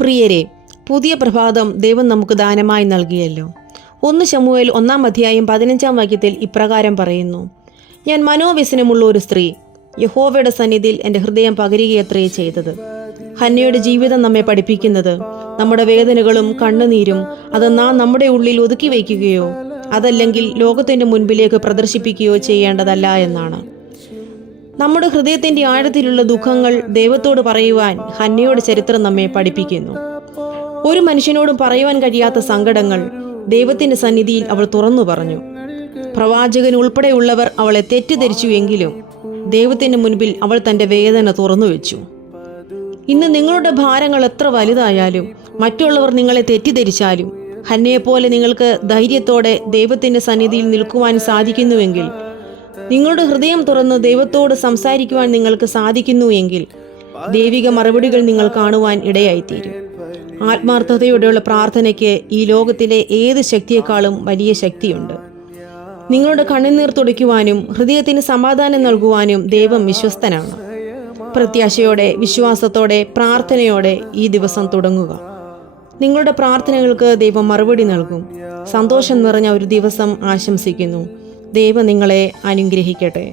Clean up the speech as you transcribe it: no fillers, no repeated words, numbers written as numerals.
പ്രിയരെ, പുതിയ പ്രഭാതം ദൈവം നമുക്ക് ദാനമായി നൽകിയല്ലോ. 1 ശമൂവേൽ 1:15 ഇപ്രകാരം പറയുന്നു: ഞാൻ മനോവ്യസനമുള്ള ഒരു സ്ത്രീ, യഹോവയുടെ സന്നിധിയിൽ എൻ്റെ ഹൃദയം പകരുകയത്രേ ചെയ്തത്. ഹന്നയുടെ ജീവിതം നമ്മെ പഠിപ്പിക്കുന്നത് നമ്മുടെ വേദനകളും കണ്ണുനീരും അത് നാം നമ്മുടെ ഉള്ളിൽ ഒതുക്കി വയ്ക്കുകയോ അതല്ലെങ്കിൽ ലോകത്തിൻ്റെ മുൻപിലേക്ക് പ്രദർശിപ്പിക്കുകയോ ചെയ്യേണ്ടതല്ല എന്നാണ്. നമ്മുടെ ഹൃദയത്തിൻ്റെ ആഴത്തിലുള്ള ദുഃഖങ്ങൾ ദൈവത്തോട് പറയുവാൻ ഹന്നയുടെ ചരിത്രം നമ്മെ പഠിപ്പിക്കുന്നു. ഒരു മനുഷ്യനോടും പറയുവാൻ കഴിയാത്ത സങ്കടങ്ങൾ ദൈവത്തിൻ്റെ സന്നിധിയിൽ അവൾ തുറന്നു പറഞ്ഞു. പ്രവാചകൻ ഉൾപ്പെടെയുള്ളവർ അവളെ തെറ്റിദ്ധരിച്ചു എങ്കിലും ദൈവത്തിൻ്റെ മുൻപിൽ അവൾ തൻ്റെ വേദന തുറന്നു വെച്ചു. ഇന്ന് നിങ്ങളുടെ ഭാരങ്ങൾ എത്ര വലുതായാലും മറ്റുള്ളവർ നിങ്ങളെ തെറ്റിദ്ധരിച്ചാലും ഹന്നയെപ്പോലെ നിങ്ങൾക്ക് ധൈര്യത്തോടെ ദൈവത്തിൻ്റെ സന്നിധിയിൽ നിൽക്കുവാൻ സാധിക്കുന്നുവെങ്കിൽ, നിങ്ങളുടെ ഹൃദയം തുറന്ന് ദൈവത്തോട് സംസാരിക്കുവാൻ നിങ്ങൾക്ക് സാധിക്കുന്നു എങ്കിൽ ദൈവിക മറുപടികൾ നിങ്ങൾ കാണുവാൻ ഇടയായിത്തീരും. ആത്മാർത്ഥതയോടെയുള്ള പ്രാർത്ഥനയ്ക്ക് ഈ ലോകത്തിലെ ഏത് ശക്തിയെക്കാളും വലിയ ശക്തിയുണ്ട്. നിങ്ങളുടെ കണ്ണുനീർ തുടയ്ക്കുവാനും ഹൃദയത്തിന് സമാധാനം നൽകുവാനും ദൈവം വിശ്വസ്തനാണ്. പ്രത്യാശയോടെ, വിശ്വാസത്തോടെ, പ്രാർത്ഥനയോടെ ഈ ദിവസം തുടങ്ങുക. നിങ്ങളുടെ പ്രാർത്ഥനകൾക്ക് ദൈവം മറുപടി നൽകും. സന്തോഷം നിറഞ്ഞ ഒരു ദിവസം ആശംസിക്കുന്നു. ദൈവം നിങ്ങളെ അനുഗ്രഹിക്കട്ടെ.